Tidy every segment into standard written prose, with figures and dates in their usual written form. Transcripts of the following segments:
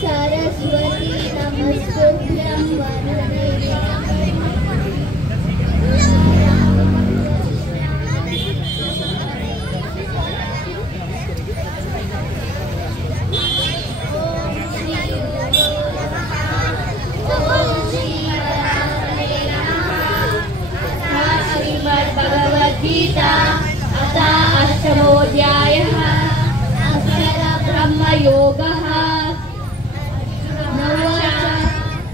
सरस्वती नमस्तुभ्यं वरदे गीता अथ अष्टमोऽध्यायः अक्षर ब्रह्मयोगः।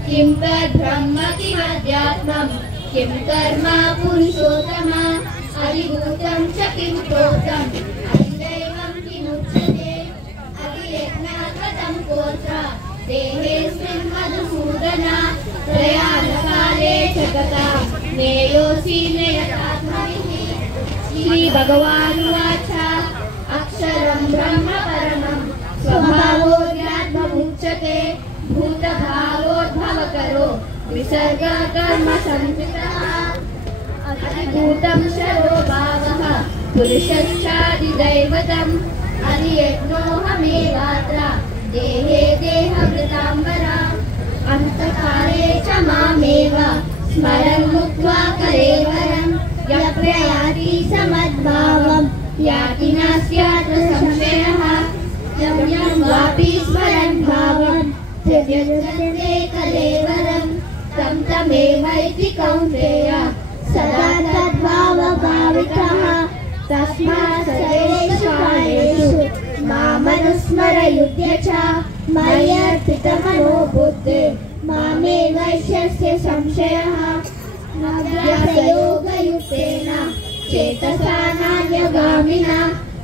किं तद्ब्रह्म किमध्यात्मं किं कर्म पुरुषोत्तम अधिभूतं च किं प्रोक्तम् अधिदैवं किमुच्यते अधियज्ञात्मकं कोत्र देहेऽस्मिन् मधुसूदन प्रयाणकाले च गता नेयोऽसि नयनात्मविः। श्रीभगवानुवाच अक्षरं ब्रह्म परमं स्वभावोऽध्यात्ममुच्यते भूतभावोद्भवकरो विसर्गकर्मसंयुतः अधिभूतं शरो भावः पुरुषश्चादिदैवतम् अधियज्ञोऽहमेवात्र देहे देहभृताम्बरा अन्तकाले च मामेव स्मरन् मुक्त्वा कलेवरम् यः प्रयाति समद्भावं याति न स्यात् संशयः यं वापि स्मरन् भावं त्यजते कलेवरं तं तमेवैति कौन्तेय सदा तद्भावभावितः तस्मात् सर्वेषु कालेषु मामनुस्मरयुध्य च मय्यर्पितमनो बुद्धिः मामेवैष्यस्य संशयः योगयुक्तेन चेतसा नान्यगामिना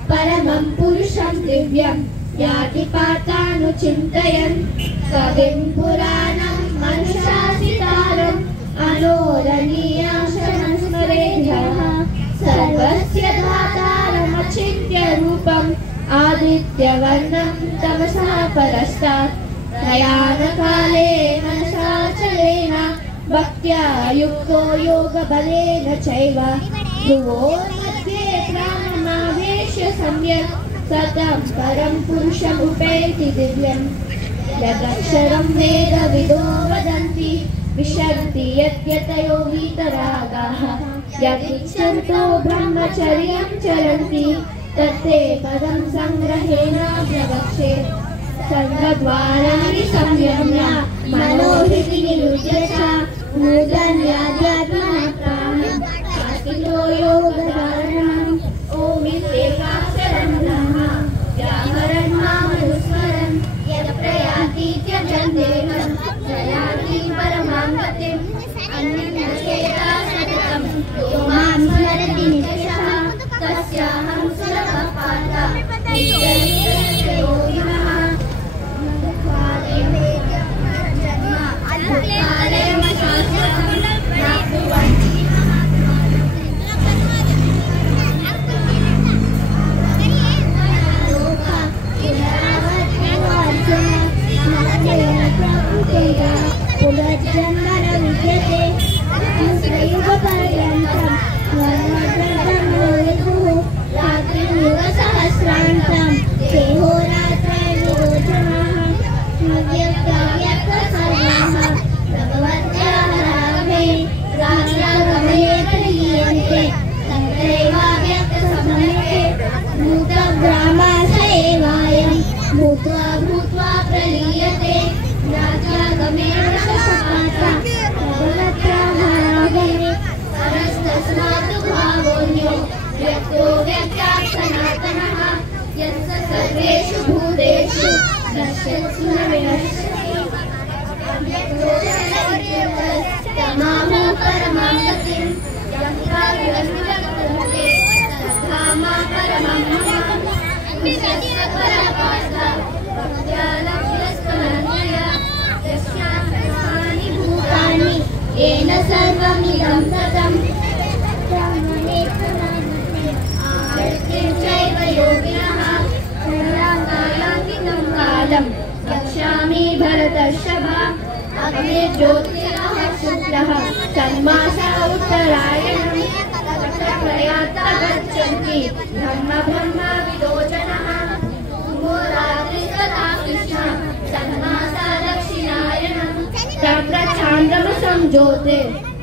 परमं पुरुषं दिव्यं याति पार्थानुचिन्तयन् कविं पुराणं मनुषासितारम् अनोरणीयं संस्मरेद्यः सर्वस्य धातारमचिन्त्य रूपम् आदित्यवर्णं तमसः परस्तात् प्रयाणकाले मनसाचलेन भक्त्या युक्तो योगबलेन चैव ध्रुवोर्मध्ये प्राणमावेश्य सम्यक् सतं परं पुरुषमुपैति दिव्यम् यदक्षरं वेदविदो वदन्ति विशन्ति यद्यतयो वीतरागाः यदिच्छन्तो ब्रह्मचर्यं चरन्ति तत्ते पदं संग्रहेण प्रवक्ष्ये सर्वद्वाराणि संयम्य मनोहृदि निरुद्य च नूतन्याध्यात्मनः प्राणम् आस्थितो योगधारणम् ॐ इत्येकाक्षरं ब्रह्म व्याहरन् मामनुस्मरन् यत् प्रयाति त्यजन् देहं प्रयाति परमां गतिम् अन्यथा सततं यो मां स्मरति नित्यशः तस्याहं सुलभः पार्थ नित्यस्य योगिनः भूत्वा प्रलीयते राजागमेन परस्तस्मात् भावोऽन्यो व्यक्तो व्यक्तात् सनातनः यस्य सर्वेषु भूतेषु नश्यत्सु न विनश्यति तमाहु परमां गतिं यं कार्यविदग्धते तद्धामा परमं मम विशस्य परपार्थ भक्त्यालभ्यस्त्वनन्यया यस्यानि भूतानि येन सर्वमिदं ततं आर्तिं चैव योगिनः शरणागतं कालं वक्ष्यामि भरतर्षभ अग्निर्ज्योतिरः शुक्लः षण्मासः उत्तरायणः ब्रह्मविदो जनः तुमो रात्रि सदा कृष्ण सन्मासा दक्षिणायनम् प्रच्छान्द्रमसं ज्योते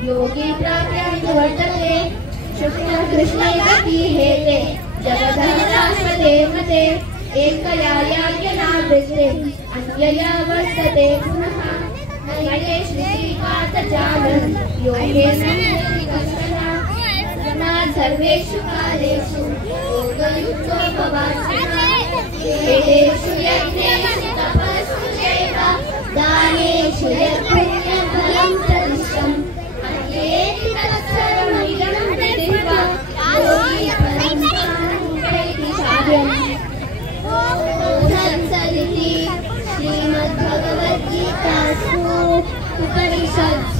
योगी प्राप्य वर्तते शुक्ल कृष्णे गति हेते जगदशाश्वते मते एकया याज्ञनावृत्ते अन्यया वर्तते पुनः नैते श्रीपादजालन् योगेन सर्वेषु कालेषु योगयुक्तो भवार्जुन वेदेषु यज्ञेषु तपस्सु चैव दानेषु यत्पुण्यफलं प्रतिष्ठम् अन्येति तत्सर्वमिदं विदित्वा योगी परं काममुपैति चार्यम् तत्सदिति श्रीमद्भगवद्गीतासु उपनिषत्सु